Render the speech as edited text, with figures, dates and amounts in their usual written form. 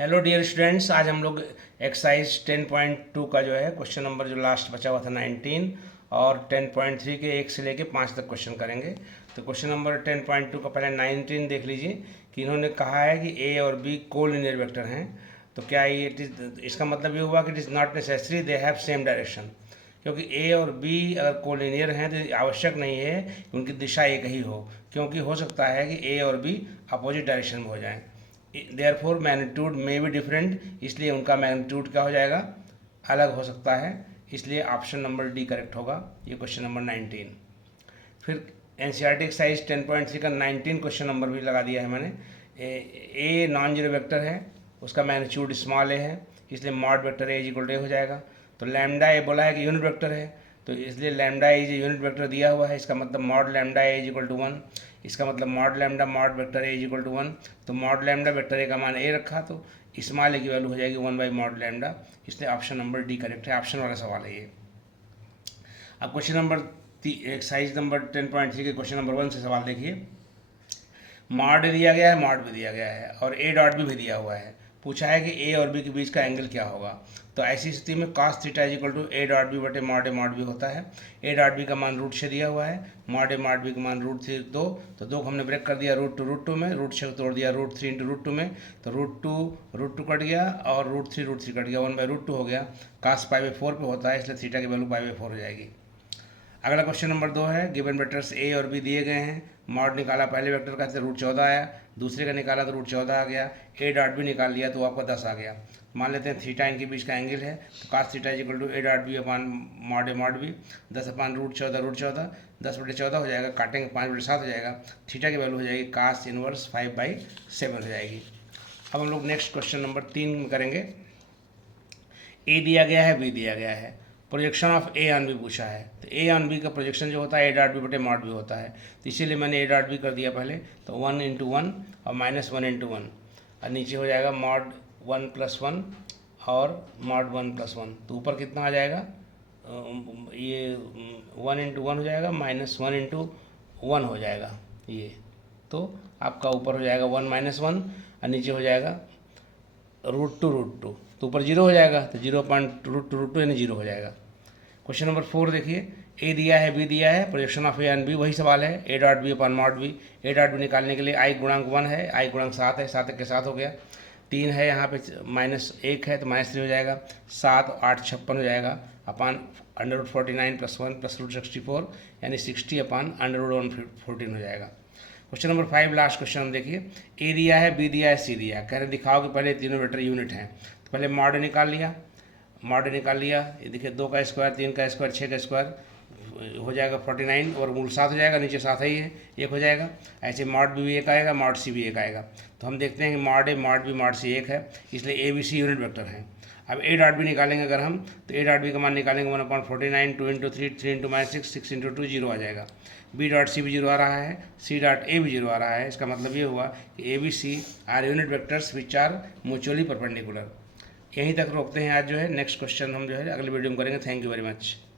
Hello dear students, आज हम लोग एक्सरसाइज 10.2 का जो है क्वेश्चन नंबर जो लास्ट बचा हुआ था 19 और 10.3 के 1 से लेके 5 तक क्वेश्चन करेंगे। तो क्वेश्चन नंबर 10.2 का पहले 19 देख लीजिए कि इन्होंने कहा है कि ए और बी कोलिनियर वेक्टर हैं। तो क्या ये इसका मतलब ये हुआ कि it is not necessary they have same direction, क्योंकि ए और बी अगर कोलिनियर हैं तो आवश्यक नहीं है कि उनकी दिशा एक ही हो, क्योंकि हो सकता है कि ए और बी अपोजिट डायरेक्शन में हो जाएं। देयरफॉर मैग्नीट्यूड में भी डिफरेंट, इसलिए उनका मैग्नीट्यूड क्या हो जाएगा, अलग हो सकता है। इसलिए ऑप्शन नंबर डी करेक्ट होगा। ये क्वेश्चन नंबर 19। फिर एनसीईआरटी एक्सरसाइज 10.3 का 19 क्वेश्चन नंबर भी लगा दिया है मैंने। ए नॉन जीरो वेक्टर है, उसका मैग्नीट्यूड स्मॉल ए है, इसलिए mod vector A equal to A हो जाएगा। तो लैम्डा ए बोला है कि यूनिट वेक्टर है, तो इसलिए लैम्डा इज यूनिट वेक्टर दिया हुआ है, इसका मतलब mod lambda a equal to 1। इसका मतलब mod lambda mod vector A equal to 1। तो मॉड लैम्डा वेक्टर ए का मान ए रखा, तो स्मॉल ए की वैल्यू हो जाएगी 1/मॉड लैम्डा। इसलिए ऑप्शन नंबर डी करेक्ट है। ऑप्शन वाला सवाल है ये। अब क्वेश्चन नंबर एक्सरसाइज नंबर 10.3 के क्वेश्चन नंबर 1 से सवाल देखिए। मॉड दिया गया है, मॉड भी दिया गया है और ए डॉट भी दिया हुआ है। पूछा है कि ए और बी के बीच का एंगल क्या होगा। तो ऐसी स्थिति में cos theta is equal to a dot b बटे मॉड बी होता है। ए डॉट बी का मान रूट से दिया हुआ है, मॉड बी का मान रूट 2। तो 2 को हमने ब्रेक कर दिया रूट टू में, रूट 6 को तोड़ दिया रूट 3 इंटू रूट 2 में। तो रूट टू कट गया और रूट थ्री कट गया, 1/√2 हो गया। cos π/4 पे होता है, इसलिए थीटा की वैल्यू π/4 हो जाएगी। अगला क्वेश्चन नंबर 2 है। गिवन वेक्टर्स ए और बी दिए गए हैं। मॉड निकाला पहले वेक्टर का, तो रूट 14 आया, दूसरे का निकाला तो रूट 14 आ गया। ए डॉट भी निकाल लिया तो आपको 10 आ गया। मान लेते हैं थीटा इनके बीच का एंगल है, तो cos theta is equal to a dot b upon mod b, 10 upon root 14, 10/14 हो जाएगा, काटेंगे 5/7 हो जाएगा। थीटा की वैल्यू हो जाएगी cos इनवर्स 5/7 हो जाएगी। अब हम लोग नेक्स्ट क्वेश्चन नंबर 3 में करेंगे। ए दिया गया है, बी दिया गया है, projection of a on b पूछा है। तो ए ऑन बी का प्रोजेक्शन जो होता है ए डॉट बी बटे मॉड बी होता है, तो इसीलिए मैंने ए डॉट बी कर दिया पहले। तो 1 इंटू 1 और -1 इंटू 1, और नीचे हो जाएगा मॉड 1 प्लस 1 और मॉड 1 प्लस 1। तो ऊपर कितना आ जाएगा, ये 1 इंटू 1 हो जाएगा, -1 इंटू 1 हो जाएगा ये। तो आपका ऊपर हो जाएगा 1 - 1 और नीचे हो जाएगा √2, तो ऊपर 0 हो जाएगा, तो 0.√2 यानी 0 हो जाएगा। क्वेश्चन नंबर 4 देखिए। ए दिया है, बी दिया है, projection of a and b, वही सवाल है। A dot b upon mod b. A dot b निकालने के लिए आई गुणांक 1 है, आई गुणांक 7 है, 7 के साथ हो गया। 3 है यहाँ पे, -1 है तो -3 हो जाएगा। 7 8 56 हो जाएगा अपान √49 + 1 + √64 यानी 60 अपान √114 हो जाएगा। क्वेश्चन नंबर 5 लास्ट क्वेश्चन हम देखिए। ए दिया है, बी दिया है, सी दिया है, कह रहे दिखाओ कि पहले तीनों वेक्टर यूनिट हैं। तो पहले मॉड निकाल लिया, ये देखिए 2 का स्क्वायर, 3 का स्क्वायर, 6 का स्क्वायर हो जाएगा 49 और मूल 7 हो जाएगा, नीचे 7 ही है, 1 हो जाएगा। ऐसे मॉड बी भी 1 आएगा, मॉड सी भी 1 आएगा। तो हम देखते हैं कि mod a mod b mod c 1 है, इसलिए a b c unit vector हैं। अब ए डॉट बी निकालेंगे अगर हम, तो ए डॉट बी का मान निकालेंगे 1/49, 2 इंटू 3, 3 इंटू -6, 6 इंटू 2, 0 आ जाएगा। बी डॉट सी भी 0 आ रहा है, सी डॉट ए भी 0 आ रहा है। इसका मतलब ये हुआ कि a b c are unit vectors which are mutually perpendicular. यहीं तक रोकते हैं आज जो है। नेक्स्ट क्वेश्चन हम जो है अगले वीडियो में करेंगे। Thank you very much.